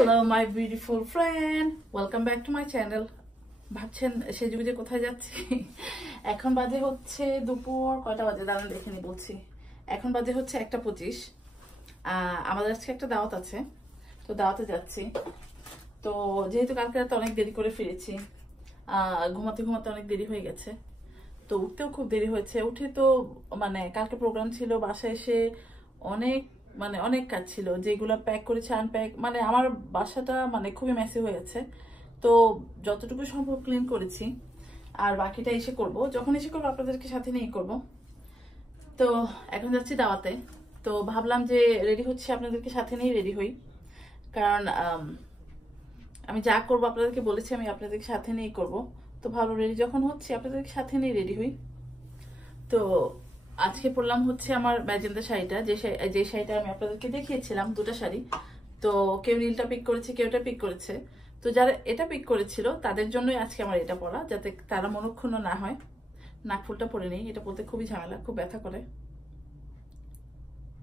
Hello my beautiful friend, welcome back to my channel. ভাবছেন সে যুগে কোথায় যাচ্ছি? এখন বাজে হচ্ছে দুপুর কয়টা বাজে দাঁড়ান দেখে নি বলছি। এখন বাজে হচ্ছে 1:25। আমাদের আজকে একটা দাওয়াত আছে, তো দাওয়াতে যাচ্ছি। তো যেহেতু কালকে রাতে অনেক দেরি করে ফিরেছি, ঘুমাতে ঘুমাতে অনেক দেরি হয়ে গেছে, তো উঠতেও খুব দেরি হয়েছে। উঠে তো কালকে প্রোগ্রাম ছিল, বাসায় এসে অনেক অনেক কাজ ছিল, যেগুলো প্যাক করেছে আনপ্যাক, আমার বাসাটা খুবই মেসি হয়ে গেছে। তো যতটুকু সম্ভব ক্লিন করেছি, আর বাকিটা এসে করব, যখন এসে করবো আপনাদেরকে সাথে নিয়ে করব। তো এখন যাচ্ছি দাওয়াতে, তো ভাবলাম যে রেডি হচ্ছে আপনাদেরকে সাথে নিয়ে রেডি হই, কারণ আমি যা করবো আপনাদেরকে বলেছি আমি আপনাদেরকে সাথে নিয়ে করব। তো ভালো রেডি যখন হচ্ছে আপনাদেরকে সাথে নিয়ে রেডি হই। তো আজকে পরলাম হচ্ছে আমার ম্যাজেন্টা শাড়িটা, যে শাড়িটা আমি আপনাদেরকে দেখিয়েছিলাম, দুটো শাড়ি। তো কেউ নীলটা পিক করেছে, কেউ এটা পিক করেছে। তো যারা এটা পিক করেছিল তাদের জন্যই আজকে আমার এটা পরা, যাতে তারা মনক্ষুণ্ণ না হয়। নাকফুলটা পরে নেই, এটা পরতে খুবই ঝামেলা, খুব ব্যথা করে।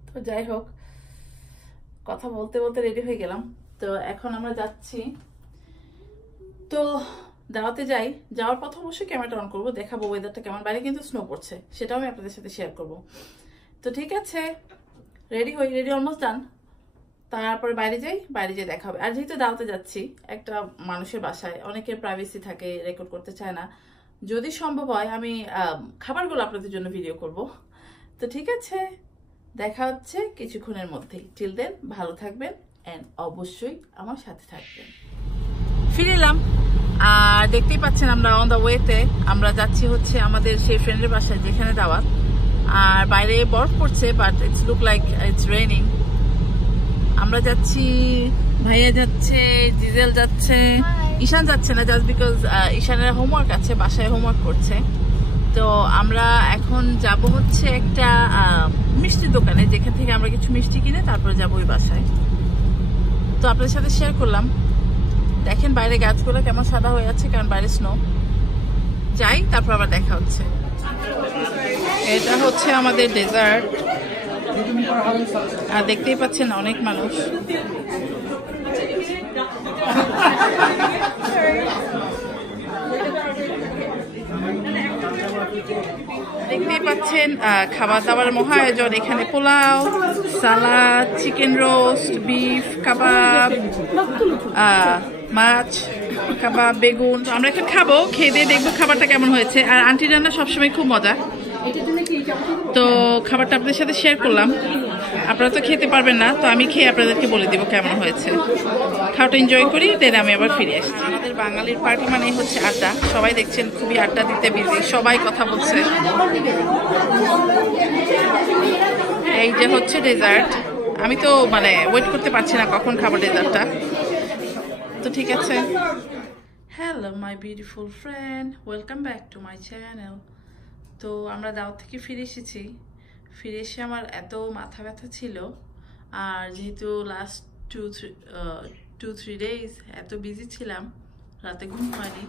তো যাই হোক, কথা বলতে বলতে রেডি হয়ে গেলাম। তো এখন আমরা যাচ্ছি। তো দাওয়াতে যাওয়ার পথে অবশ্যই ক্যামেরাটা অন করবো, দেখাবো ওয়েদারটা কেমন। বাইরে কিন্তু স্নো পড়ছে, সেটাও আমি আপনাদের সাথে শেয়ার করব। তো ঠিক আছে, রেডি অলমোস্ট ডান। তারপরে বাইরে যেয়ে দেখা হবে। আর যেহেতু দাওয়াতে যাচ্ছি একটা মানুষের বাসায়, অনেকের প্রাইভেসি থাকে, রেকর্ড করতে চায় না। যদি সম্ভব হয় আমি খাবারগুলো আপনাদের জন্য ভিডিও করব। তো ঠিক আছে, দেখা হচ্ছে কিছুক্ষণের মধ্যেই। টিল দেন ভালো থাকবেন অ্যান্ড অবশ্যই আমার সাথে থাকবেন। ফিরে এলাম, আর দেখতেই পাচ্ছেন আমরা অন দ্য ওয়েতে আমরা যাচ্ছি হচ্ছে আমাদের সেই ফ্রেন্ডের বাসায় যেখানে দাওয়াত। আর বাইরে বরফ পড়ছে, but it's look like it's raining. আমরা যাচ্ছি, ভাইয়া যাচ্ছে, জিজেল যাচ্ছে, ঈশান যাচ্ছে না, জাস্ট বিকজ ঈশানের হোমওয়ার্ক আছে, বাসায় হোমওয়ার্ক করছে। তো আমরা এখন যাব হচ্ছে একটা মিষ্টির দোকানে, যেখান থেকে আমরা কিছু মিষ্টি কিনে তারপরে যাবো ওই বাসায়। তো আপনাদের সাথে শেয়ার করলাম। দেখেন বাইরে গাছগুলো কেমন সাদা হয়ে আছে, কারণ বাইরে স্নো। যাই, তারপর আবার দেখা হচ্ছে। এটা হচ্ছে আমাদের ডেজার্ট, আর দেখতেই পাচ্ছেন অনেক মানুষ। দেখতেই পাচ্ছেন খাবার দাবার মহা আয়োজন। এখানে পোলাও, সালাদ, চিকেন রোস্ট, বিফ কাবাব, মাছ কাবাব, বেগুন। তো আমরা এখন খাবো, খেয়ে দিয়ে দেখবো খাবারটা কেমন হয়েছে। আর আন্টি রান্না সবসময় খুব মজা, তো খাবারটা আপনাদের সাথে শেয়ার করলাম। আপনারা তো খেতে পারবেন না, তো আমি খেয়ে আপনাদেরকে বলে দিব কেমন হয়েছে। খাওয়াটা এনজয় করি, দেন আমি আবার ফিরে আসছি। আমাদের বাঙালির পার্টি মানেই হচ্ছে আড্ডা। সবাই দেখছেন খুবই আড্ডা দিতে বিজি, সবাই কথা বলছে। এই যে হচ্ছে ডেজার্ট, আমি তো ওয়েট করতে পারছি না কখন খাবো ডেজার্টটা। তো ঠিক আছে, hello my beautiful friend, welcome back to my channel. তো আমরা দাওয়াত থেকে ফিরে এসেছি। ফিরে এসে আমার এত মাথা ব্যথা ছিল, আর যেহেতু লাস্ট 2-3 ডেজ এত বিজি ছিলাম, রাতে ঘুম হয়নি,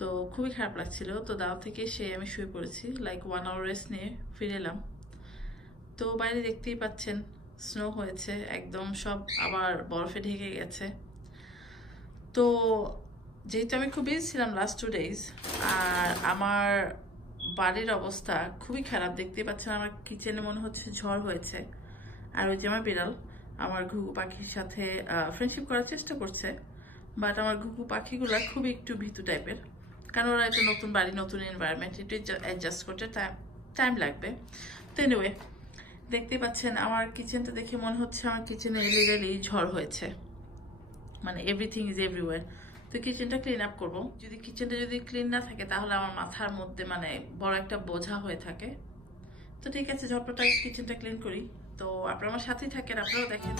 তো খুবই খারাপ লাগছিল। তো দাওয়াত থেকে এসে আমি শুয়ে পড়েছি, লাইক 1 আওয়ার রেস্ট নিয়ে ফিরে এলাম। তো বাইরে দেখতেই পাচ্ছেন স্নো হয়েছে, একদম সব আবার বরফে ঢেকে গেছে। তো যেহেতু আমি খুব বিজি ছিলাম লাস্ট 2 ডেজ, আর আমার বাড়ির অবস্থা খুবই খারাপ, দেখতেই পাচ্ছেন আমার কিচেনে মনে হচ্ছে ঝড় হয়েছে। আর ওই যে আমার বিড়াল আমার ঘুঘু পাখির সাথে ফ্রেন্ডশিপ করার চেষ্টা করছে, বাট আমার ঘুঘু পাখিগুলো খুবই একটু ভীতু টাইপের, কারণ ওরা একটা নতুন বাড়ি, নতুন এনভায়রনমেন্ট, একটু অ্যাডজাস্ট করতে টাইম লাগবে। তো এনিওয়ে, দেখতেই পাচ্ছেন আমার কিচেনটা দেখে মনে হচ্ছে আমার কিচেনে ইলিগালি ঝড় হয়েছে, এভরিথিং ইজ এভরিওয়্যার। তো কিচেনটা ক্লিন আপ করবো। কিচেনটা যদি ক্লিন না থাকে তাহলে আমার মাথার মধ্যে বড় একটা বোঝা হয়ে থাকে। তো ঠিক আছে, ঝটপট কিচেনটা ক্লিন করি। তো আপনারা আমার সাথেই থাকেন, আপনারাও দেখেন।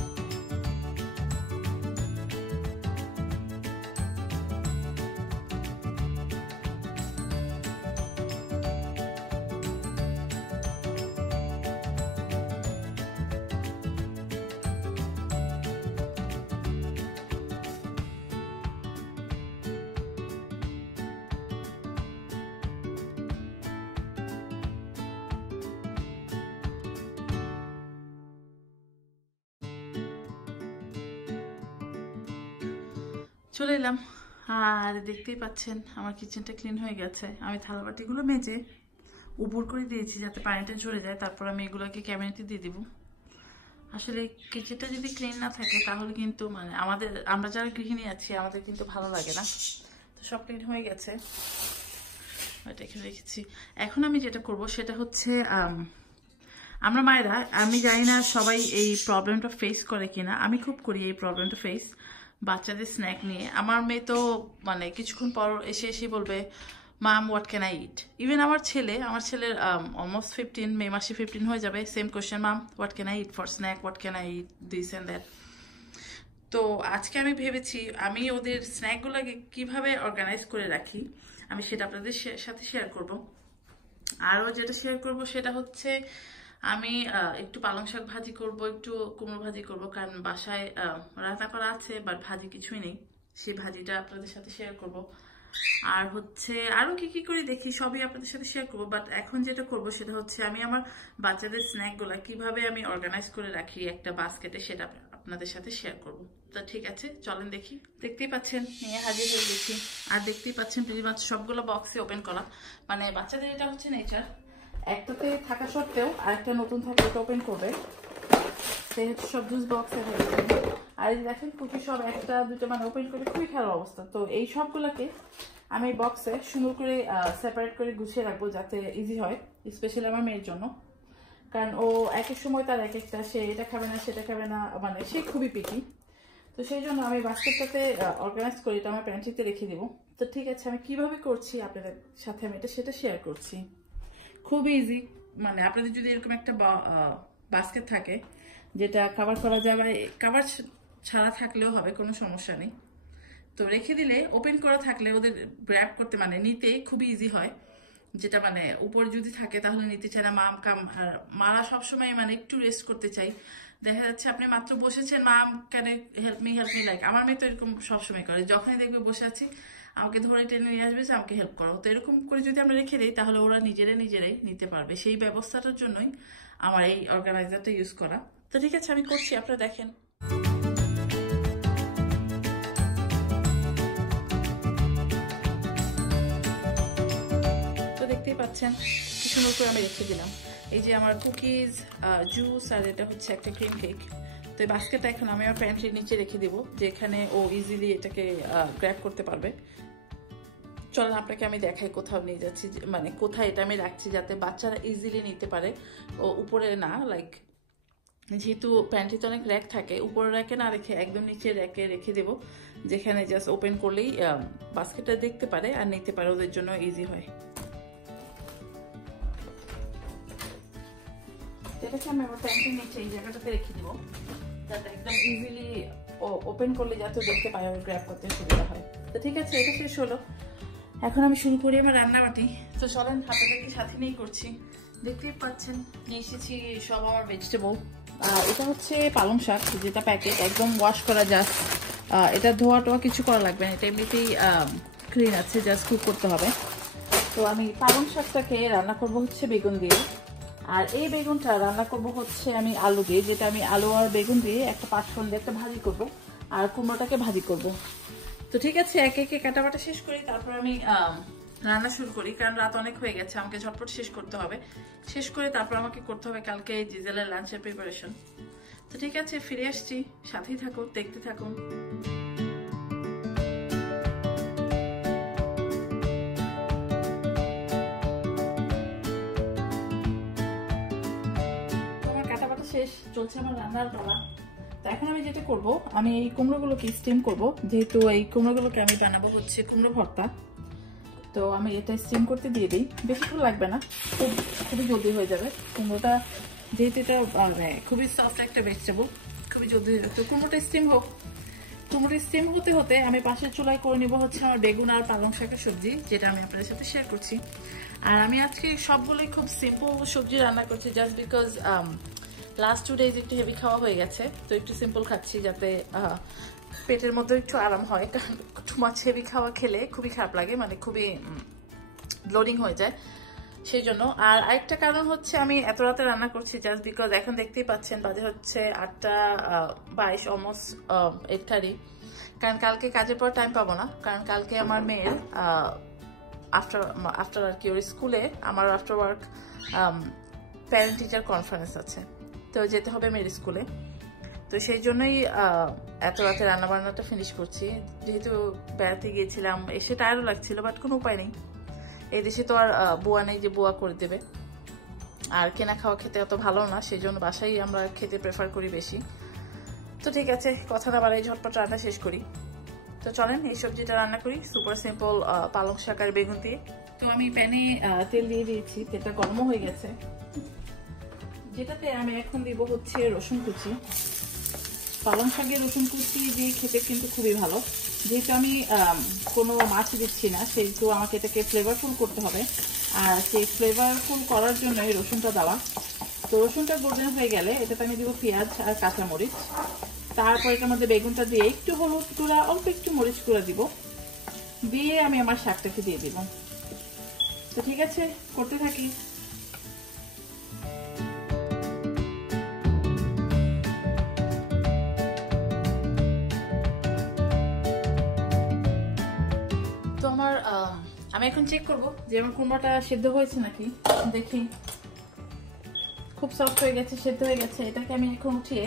চলে এলাম, আর দেখতেই পাচ্ছেন আমার কিচেনটা ক্লিন হয়ে গেছে। আমি থালাবাটিগুলো মেজে উপর করে দিয়েছি যাতে পানিটা ঝরে যায়, তারপর আমি এগুলোকে ক্যাবিনেটে দিয়ে দিব। আসলে কিচেনটা যদি ক্লিন না থাকে তাহলে কিন্তু মানে আমরা যারা গৃহিণী আছি আমাদের কিন্তু ভালো লাগে না। তো সব ক্লিন হয়ে গেছে, এটা এখানে রেখেছি। এখন আমি যেটা করব সেটা হচ্ছে আমরা মায়েরা, আমি জানি না সবাই এই প্রবলেমটা ফেস করে কিনা, আমি খুব করি এই প্রবলেমটা ফেস বাচ্চাদের স্ন্যাক নিয়ে। আমার মেয়ে তো মানে কিছুক্ষণ পর এসে বলবে mum what can I eat. Even আমার ছেলের অলমোস্ট 15, মে মাসে 15 হয়ে যাবে, same question, mum what can I eat for snack, what can I eat this and that. তো আজকে আমি ভেবেছি আমি ওদের স্ন্যাকগুলোকে কিভাবে অর্গানাইজ করে রাখি আমি সেটা আপনাদের সাথে শেয়ার করব। আরও যেটা শেয়ার করব সেটা হচ্ছে আমি একটু পালং শাক ভাজি করব, একটু কুমড়ো ভাজি করব, কারণ বাসায় রান্না করা আছে বাট ভাজি কিছুই নেই, সেই ভাজিটা আপনাদের সাথে শেয়ার করব। আর হচ্ছে আরও কি করে দেখি সবই আপনাদের সাথে শেয়ার করবো। বাট এখন যেটা করব সেটা হচ্ছে আমি আমার বাচ্চাদের স্ন্যাকগুলো কিভাবে আমি অর্গানাইজ করে রাখি একটা বাস্কেটে সেটা আপনাদের সাথে শেয়ার করব। তা ঠিক আছে, চলেন দেখি। দেখতেই পাচ্ছেন নিয়ে হাজির হয়ে গেছি, আর দেখতেই পাচ্ছেন প্রিটি মাছ সবগুলো বক্সে ওপেন করা। মানে বাচ্চাদের এটা হচ্ছে নেচার, একটাতে থাকা সত্ত্বেও আরেকটা নতুন থাকলে ওটা ওপেন করবে, সেই হচ্ছে সব জুস বক্সে হয়ে গেছে। আর এই দেখেন কুকি সব একটা দুটো মানে ওপেন করে খুবই খারাপ অবস্থা। তো এই সবগুলোকে আমি বক্সে সুন্দর করে সেপারেট করে গুছিয়ে রাখবো যাতে ইজি হয়, স্পেশালি আমার মেয়ের জন্য, কারণ ও এক এক সময় তার এক একটা, সে এটা খাবে না সেটা খাবে না, মানে সে খুবই পিকি। তো সেই জন্য আমি বাস্কেটটাতে অর্গানাইজ করি, এটা আমার প্যান্ট্রিতে রেখে দিব। তো ঠিক আছে, আমি কিভাবে করছি আপনাদের সাথে আমি সেটা শেয়ার করছি। খুব ইজি, মানে আপনাদের যদি এরকম একটা বাস্কেট থাকে যেটা কভার করা যাবে, কভার ছাড়া থাকলেও হবে, কোনো সমস্যা নেই। তো রেখে দিলে ওপেন করা থাকলে ওদের গ্র্যাব করতে মানে নিতে খুবই ইজি হয়। যেটা মানে উপরে যদি থাকে তাহলে নিতে চায় না মাম কাম। আর মারা সবসময় মানে একটু রেস্ট করতে চাই, দেখা যাচ্ছে আপনি মাত্র বসেছেন, মাম ক্যান হেল্প মি লাইক আমার মেয়ে তো এরকম সবসময় করে, যখনই দেখবে বসে আছি আমাকে ধরে টেনে নিয়ে আসবে যে আমাকে হেল্প করো। তো এরকম করে যদি আমরা রেখে দিই তাহলে ওরা নিজেরাই নিতে পারবে, সেই ব্যবস্থাটার জন্যই আমার এই অর্গানাইজারটা ইউজ করা। তো ঠিক আছে, আমি করছি, আপনারা দেখেন। তো দেখতেই পাচ্ছেন কি সুন্দর করে আমি রেখে দিলাম। এই যে আমার কুকিজ, জুস, আর এটা হচ্ছে একটা ক্রিম কেক। তো এই বাস্কেটটা এখন আমি আমার প্যান্ট্রির নিচে রেখে দেবো, যেখানে ও ইজিলি এটাকে গ্র্যাব করতে পারবে। চলেন আপনাকে আমি দেখাই কোথাও নিয়ে যাচ্ছি, মানে কোথায় এটা আমি রাখছি যাতে বাচ্চারা ইজিলি নিতে পারে। ও উপরে না, লাইক যেহেতু প্যান্ট্রিতে অনেক র্যাক থাকে, উপরে র্যাকে না রেখে একদম নিচে র্যাকে রেখে দেবো, যেখানে জাস্ট ওপেন করলেই বাস্কেটটা দেখতে পারে আর নিতে পারে, ওদের জন্য ইজি হয়। এটাকে আমি আমার প্যান্ট্রির নিচে এই জায়গাটাতে রেখে দেবো যাতে একদম ইজিলি ওপেন করলে যাতে দেখতে পায়, গ্র্যাব করতে সুবিধা হয়। তো ঠিক আছে, এটা শেষ হলো। এখন আমি শুরু করি আমার রান্নাবাটি। তো চলেন আপনাদেরকে সাথে নিয়েই করছি। দেখতেই পাচ্ছেন নিয়ে এসেছি সব আমার ভেজিটেবল। এটা হচ্ছে পালং শাক, যেটা প্যাকেট একদম ওয়াশ করা, জাস্ট এটা ধোয়া টোয়া কিছু করা লাগবে না, এটা এমনিতেই ক্লিন আছে, জাস্ট কুক করতে হবে। তো আমি পালং শাকটাকে রান্না করব হচ্ছে বেগুন দিয়ে, আর এই বেগুনটা রান্না করব হচ্ছে আমি আলু দিয়ে, যেটা আমি আলু আর বেগুন দিয়ে একটা পাঁচফোড়ন দিয়ে একটা ভাজি করব, আর কুমড়োটাকে ভাজি করব। তো ঠিক আছে, একে একে কাটাবাটা শেষ করি, তারপর আমি রান্না শুরু করি, কারণ রাত অনেক হয়ে গেছে, আমাকে ঝটপট শেষ করতে হবে। শেষ করে তারপর আমাকে করতে হবে কালকে জিজেলের লাঞ্চের প্রিপারেশন। তো ঠিক আছে, ফিরে আসছি, সাথেই থাকুন, দেখতে থাকুন। তোমার কাটাবাটা শেষ, চলছে আমার রান্নার পালা। তো এখন আমি যেটা করব, আমি এই কুমড়োগুলোকে স্টিম করব, যেহেতু এই কুমড়োগুলোকে আমি বানাবো হচ্ছে কুমড়ো ভর্তা। তো আমি এটা স্টিম করতে দিয়ে দিই, বেশিক্ষণ লাগবে না, খুবই জলদি হয়ে যাবে। কুমড়োটা যেহেতু এটা খুবই সফট একটা ভেজিটেবল, খুবই জলদি হয়ে যাবে। তো কুমড়োটা স্টিম হোক, কুমড়ো স্টিম হতে হতে আমি পাশের চুলায় করে নিব হচ্ছে আমার বেগুন আর পালং শাকের সবজি, যেটা আমি আপনাদের সাথে শেয়ার করছি। আর আমি আজকে সবগুলোই খুব সিম্পল সবজি রান্না করছি, জাস্ট বিকজ লাস্ট 2 days একটু হেভি খাওয়া হয়ে গেছে, তো একটু সিম্পল খাচ্ছি যাতে পেটের মধ্যে একটু আরাম হয়, কারণ টু মাছ হেভি খাওয়া খেলে খুবই খারাপ লাগে, মানে খুবই ব্লোডিং হয়ে যায়, সেই জন্য। আর আরেকটা কারণ হচ্ছে আমি এত রাতে রান্না করছি জাস্ট বিকজ এখন দেখতেই পাচ্ছেন বাজে হচ্ছে 8টা 22, অলমোস্ট 8:30, কারণ কালকে কাজের পর টাইম পাবো না, কারণ কালকে আমার মেয়ের আফটার আর কি ওর স্কুলে আমার after work parent teacher conference আছে, তো যেতে হবে মেয়ের স্কুলে। তো সেই জন্যই এত রাতে রান্নাবান্নাটা ফিনিশ করছি, যেহেতু বেড়াতে গিয়েছিলাম, এসে টায়ারও লাগছিল, বাট কোনো উপায় নেই, এই দেশে তো আর বুয়া নেই যে বুয়া করে দেবে, আর কেনা খাওয়া খেতে অত ভালো না, সেই জন্য বাসায় আমরা খেতে প্রেফার করি বেশি। তো ঠিক আছে, কথা না বাড়াই ঝটপট রান্না শেষ করি। তো চলেন এই সবজিটা রান্না করি, সুপার সিম্পল পালং শাক আর বেগুন দিয়ে। তো আমি প্যানে তেল দিয়ে দিয়েছি, তেলটা গরমও হয়ে গেছে, যেটাতে আমি এখন দিব হচ্ছে রসুন কুচি। পালং শাকের রসুন কুচি দিয়ে খেতে কিন্তু খুবই ভালো, যেহেতু আমি কোনো মাছ দিচ্ছি না, সেহেতু আমাকে এটাকে ফ্লেভারফুল করতে হবে, আর সেই ফ্লেভারফুল করার জন্য এই রসুনটা দেওয়া। তো রসুনটা গোল্ডেন হয়ে গেলে এটাতে আমি দিব পেঁয়াজ আর কাঁচামরিচ, তারপর এটার মধ্যে বেগুনটা দিয়ে একটু হলুদ গুঁড়া, অল্প একটু মরিচ গুঁড়া দিব, দিয়ে আমি আমার শাকটাকে দিয়ে দিব। তো ঠিক আছে, করতে থাকি। তো আমি এখন চেক করব যে আমার কুমড়াটা সেদ্ধ হয়েছে নাকি, দেখি। খুব সফট হয়ে গেছে, সেদ্ধ হয়ে গেছে। এটাকে আমি এখন উঠিয়ে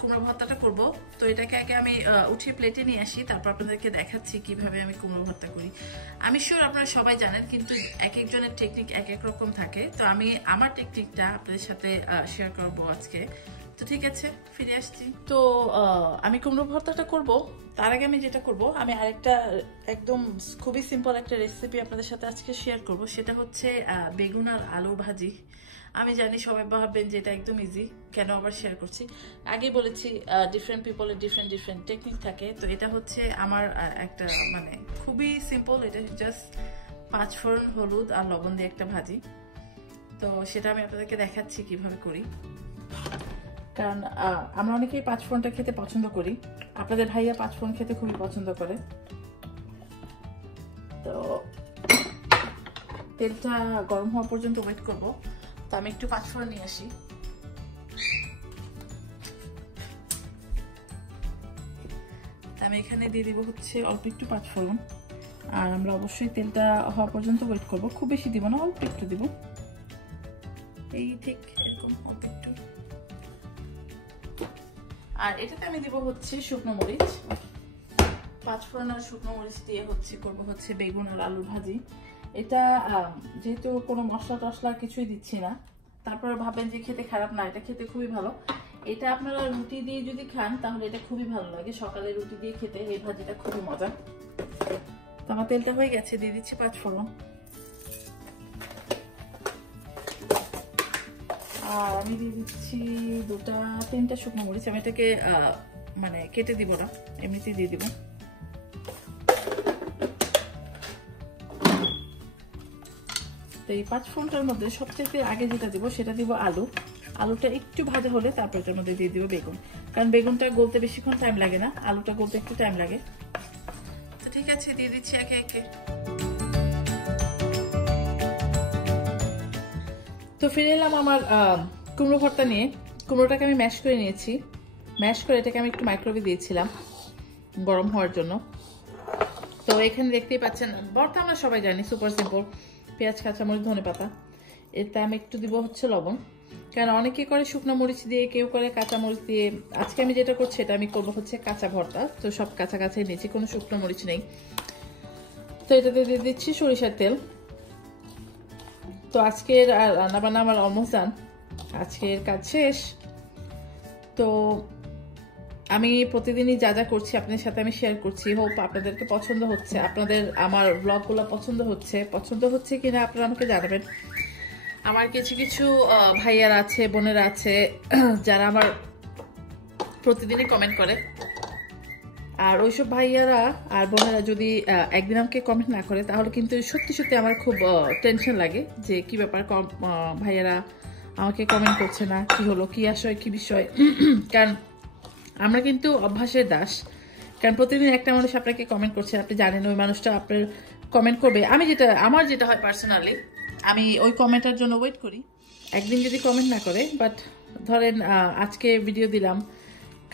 কুমড়ো ভর্তাটা করব। তো এটাকে আগে আমি উঠিয়ে প্লেটে নিয়ে আসি, তারপর আপনাদেরকে দেখাচ্ছি কিভাবে আমি কুমড়ো ভর্তা করি। আমি শিওর আপনারা সবাই জানেন, কিন্তু এক একজনের টেকনিক এক এক রকম থাকে। তো আমি আমার টেকনিকটা আপনাদের সাথে শেয়ার করব আজকে। তো ঠিক আছে, ফিরে আসছি। তো আমি কুমড়ো ভর্তাটা করব, তার আগে আমি যেটা করব, আমি আরেকটা একদম খুবই সিম্পল একটা রেসিপি আপনাদের সাথে আজকে শেয়ার করব। সেটা হচ্ছে বেগুন আর আলু ভাজি। আমি জানি সবাই ভাববেন যে এটা একদম ইজি, কেন আবার শেয়ার করছি। আগেই বলেছি ডিফারেন্ট পিপলের ডিফারেন্ট টেকনিক থাকে। তো এটা হচ্ছে আমার একটা মানে খুবই সিম্পল, এটা জাস্ট 5 ফোড়ন, হলুদ আর লবণ দিয়ে একটা ভাজি। তো সেটা আমি আপনাদেরকে দেখাচ্ছি কিভাবে করি, কারণ আমরা অনেকেই 5 ফোড়নটা খেতে পছন্দ করি, আপনাদের ভাইয়া 5 ফোড়ন খেতে খুবই পছন্দ করে। তো তেলটা গরম হওয়া পর্যন্ত ওয়েট করব। তো আমি একটু 5 ফোড়ন নিয়ে আসি। আমি এখানে দিয়ে দিব হচ্ছে অল্প একটু 5 ফোড়ন, আর আমরা অবশ্যই তেলটা হওয়া পর্যন্ত ওয়েট করব। খুব বেশি দিব না, অল্প একটু দিব, এই ঠিক এরকম অল্প একটু। আর এটাতে আমি দিব হচ্ছে শুকনো মরিচ। 5 ফোড়ন আর শুকনো মরিচ দিয়ে হচ্ছে করব হচ্ছে বেগুন আর আলুর ভাজি। এটা যেহেতু কোনো মশলা টশলা কিছুই দিচ্ছি না, তারপরে ভাবেন যে খেতে খারাপ না, এটা খেতে খুবই ভালো। এটা আপনারা রুটি দিয়ে যদি খান তাহলে এটা খুবই ভালো লাগে, সকালে রুটি দিয়ে খেতে এই ভাজিটা খুবই মজা। তো আমার তেলটা হয়ে গেছে, দিয়ে দিচ্ছি 5 ফোড়ন, আর আমি দিয়ে দিচ্ছি 2-3টা শুকনো মরিচ। আমি এটাকে মানে কেটে দিব না, এমনিতেই দিয়ে দিব। তো এই 5 ফোড়নটার মধ্যে সবচেয়ে আগে যেটা দিব সেটা দিব আলু। আলুটা একটু ভাজা হলে তারপর এটার মধ্যে দিয়ে দিব বেগুন, কারণ বেগুনটা গলতে বেশিক্ষণ টাইম লাগে না, আলুটা গলতে একটু টাইম লাগে। তো ঠিক আছে, দিয়ে দিচ্ছি একে একে। তো ফিরে এলাম আমার কুমড়ো ভর্তা নিয়ে। কুমড়োটাকে আমি ম্যাশ করে নিয়েছি, ম্যাশ করে এটাকে আমি একটু মাইক্রোওয়েভে দিয়েছিলাম গরম হওয়ার জন্য। তো এখানে দেখতেই পাচ্ছেন, ভর্তা আমরা সবাই জানি সুপার সিম্পল, পেঁয়াজ, কাঁচামরিচ, ধনেপাতা। এতে আমি একটু দিব হচ্ছে লবণ, কারণ অনেকে করে শুকনো মরিচ দিয়ে, কেউ করে কাঁচামরিচ দিয়ে। আজকে আমি যেটা করছি এটা আমি করবো হচ্ছে কাঁচা ভর্তা, তো সব কাঁচা কাঁচাই নিয়েছি, কোনো শুকনো মরিচ নেই। তো এটাতে দিয়ে দিচ্ছি সরিষার তেল। তো আজকের রান্নাবান্না আমার অলমোস্ট ডান, আজকের কাজ শেষ। তো আমি প্রতিদিনই যা যা করছি আপনাদের সাথে আমি শেয়ার করছি, হোপ আপনাদেরকে পছন্দ হচ্ছে, আপনাদের আমার ব্লগগুলো পছন্দ হচ্ছে কিনা আপনারা আমাকে জানাবেন। আমার কিছু কিছু ভাইয়ারা আছে, বোনেরা আছে যারা আমার প্রতিদিনই কমেন্ট করে, আর ওইসব ভাইয়ারা আর বোনেরা যদি একদিন আমাকে কমেন্ট না করে তাহলে কিন্তু সত্যি সত্যি আমার খুব টেনশন লাগে যে কি ব্যাপার, ভাইয়ারা আমাকে কমেন্ট করছে না, কি হলো, কি আসয়, কি বিষয়। কারণ আমরা কিন্তু অভ্যাসের দাস, কারণ প্রতিদিন একটা মানুষ আপনাকে কমেন্ট করছে, আপনি জানেন ওই মানুষটা আপনার কমেন্ট করবে। আমার যেটা হয় পার্সোনালি, আমি ওই কমেন্টের জন্য ওয়েট করি, একদিন যদি কমেন্ট না করে। বাট ধরেন আজকে ভিডিও দিলাম,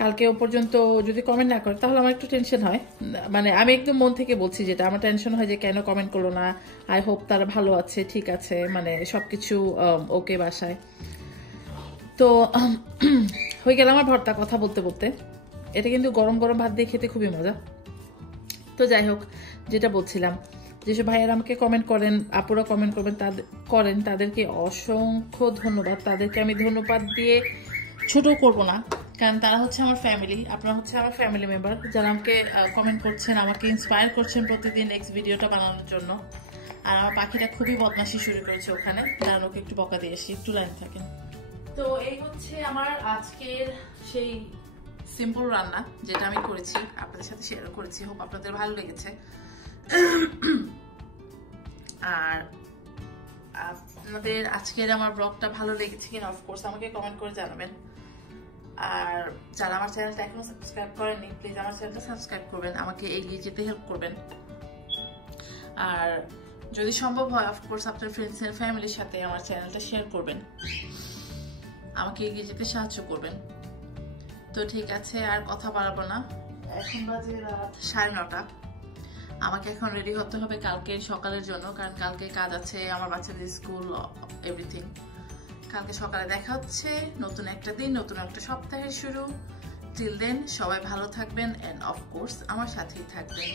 কালকে ও পর্যন্ত যদি কমেন্ট না করে তাহলে আমার একটু টেনশন হয়, মানে আমি একদম মন থেকে বলছি, যেটা আমার টেনশন হয় যে কেন কমেন্ট করলো না। আই হোপ তারা ভালো আছে, ঠিক আছে, মানে সবকিছু ওকে বাসায়। তো হয়ে গেল আমার ভর্তা কথা বলতে বলতে। এটা কিন্তু গরম গরম ভাত দিয়ে খেতে খুবই মজা। তো যাই হোক, যেটা বলছিলাম, যেসব ভাইয়ারা আমাকে কমেন্ট করেন, আপুরা কমেন্ট করেন, তাদেরকে অসংখ্য ধন্যবাদ। তাদেরকে আমি ধন্যবাদ দিয়ে ছোট করব না, কারণ তারা হচ্ছে আমার ফ্যামিলি, আপনারা হচ্ছে আমার ফ্যামিলি মেম্বার, যারা আমাকে কমেন্ট করছেন, আমাকে ইন্সপায়ার করছেন প্রতিদিন নেক্সট ভিডিওটা বানানোর জন্য। আর আমার পাখিটা খুবই বদমাশি শুরু করেছে ওখানে, কারণ ওকে একটু বকা দিয়ে আসি, একটু লাইন থাকেন। তো এই হচ্ছে আমার আজকের সেই সিম্পল রান্না, যেটা আমি করেছি, আপনাদের সাথে শেয়ার করেছি। হোপ আপনাদের ভালো লেগেছে। আর আপনাদের আজকের আমার ব্লগটা ভালো লেগেছে কিনা অফকোর্স আমাকে কমেন্ট করে জানাবেন। আর যারা আমার চ্যানেলটা এখনো সাবস্ক্রাইব করেননি, প্লিজ আমার চ্যানেলটা সাবস্ক্রাইব করবেন, আমাকে এগিয়ে যেতে হেল্প করবেন। আর যদি সম্ভব হয় অফকোর্স আপনার ফ্রেন্ডস এন্ড ফ্যামিলির সাথে আমার চ্যানেলটা শেয়ার করবেন, আমাকে এগিয়ে যেতে সাহায্য করবেন। তো ঠিক আছে, আর কথা বাড়াবো না, এখন বাজে রাত 9:30। আমাকে এখন রেডি হতে হবে কালকে সকালের জন্য, কারণ কালকে কাজ আছে, আমার বাচ্চাদের স্কুল, এভরিথিং। কালকে সকালে দেখা হচ্ছে, নতুন একটা দিন, নতুন একটা সপ্তাহের শুরু। টিল দেন সবাই ভালো থাকবেন, এন্ড অফকোর্স আমার সাথেই থাকবেন।